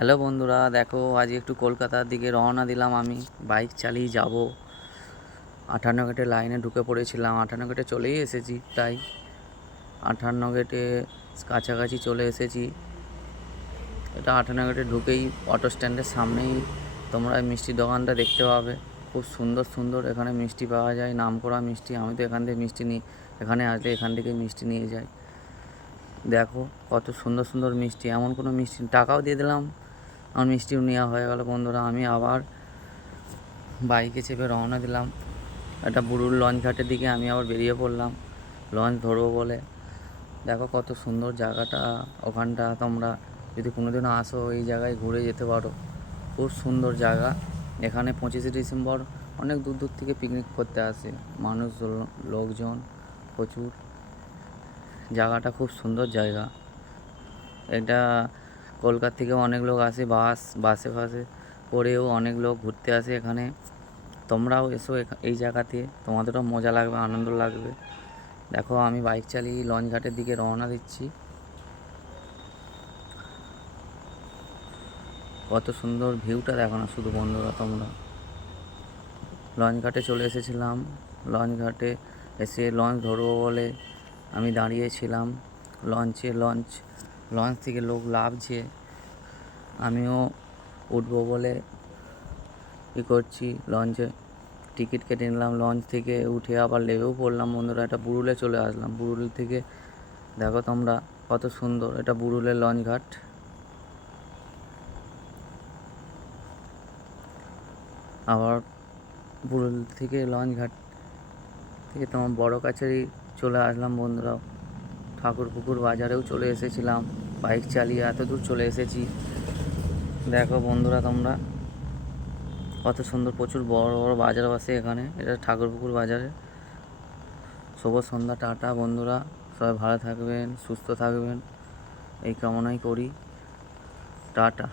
Hello বন্ধুরা, দেখো আজ একটু কলকাতার দিকে রওনা দিলাম। আমি বাইক চালিয়ে যাব। 58 গেটে লাইনে ঢুকে পড়েছিলাম। 58 গেটে চলেই এসেছি, প্রায় 58 গেটে কাছাকাছি চলে এসেছি। এটা 58 গেটে ঢুকেই অটো স্ট্যান্ডের সামনেই তোমরা মিষ্টির দোকানটা দেখতে পাবে। খুব সুন্দর সুন্দর এখানে মিষ্টি পাওয়া যায়, নামকরা মিষ্টি। আমি তো এখান থেকে মিষ্টি নিই, এখানে আসলে এখান থেকে মিষ্টি নিয়ে যাই। দেখো কত সুন্দর সুন্দর মিষ্টি, এমন কোনো মিষ্টি টাকাও দিয়ে দিলাম, আমার মিষ্টিও নেওয়া হয়ে গেল। বন্ধুরা, আমি আবার বাইকে চেপে রওনা দিলাম। একটা বুড়ুর লঞ্চ ঘাটের দিকে আমি আবার বেরিয়ে পড়লাম লঞ্চ ধরবো বলে। দেখো কত সুন্দর জায়গাটা, ওখানটা তোমরা যদি কোনোদিনও আসো এই জায়গায় ঘুরে যেতে পারো। খুব সুন্দর জায়গা। এখানে 25শে ডিসেম্বর অনেক দূর দূর থেকে পিকনিক করতে আসে মানুষ, লোকজন প্রচুর। জায়গাটা খুব সুন্দর জায়গা। এটা কলকাতা থেকে অনেক লোক আসে, বাসে ফাসে করেও অনেক লোক ঘুরতে আসে এখানে। তোমরাও এসো এই জায়গাতে, তোমাদেরও মজা লাগবে, আনন্দ লাগবে। দেখো আমি বাইক চালিয়ে লঞ্চ ঘাটের দিকে রওনা দিচ্ছি। কত সুন্দর ভিউটা দেখো না শুধু বন্ধুরা তোমরা। লঞ্চ ঘাটে চলে এসেছিলাম। লঞ্চ ঘাটে এসে লঞ্চ ধরবো বলে আমি দাঁড়িয়েছিলাম। লঞ্চ থেকে লোক নামছে, আমিও উঠবো বলে করছি। লঞ্চে টিকিট কেটে নিলাম, লঞ্চ থেকে উঠে আবার লেবেও পড়লাম। বন্ধুরা, এটা বুড়ুলে চলে আসলাম। বুড়ুল থেকে দেখো তোমরা কত সুন্দর, এটা বুড়ুলের লঞ্চ ঘাট। আবার বুড়ুল থেকে লঞ্চ ঘাট থেকে তোমার বড় কাছারি চলে আসলাম। বন্ধুরা, ঠাকুরপুকুর বাজারেও চলে এসেছিলাম। বাইক চালিয়ে এত দূর চলে এসেছি। দেখো বন্ধুরা তোমরা কত সুন্দর, প্রচুর বড় বড় বাজার বসে এখানে। এটা ঠাকুরপুকুর বাজারে। শুভ সন্ধ্যা, টাটা বন্ধুরা। সবাই ভালো থাকবেন, সুস্থ থাকবেন, এই কামনাই করি। টাটা।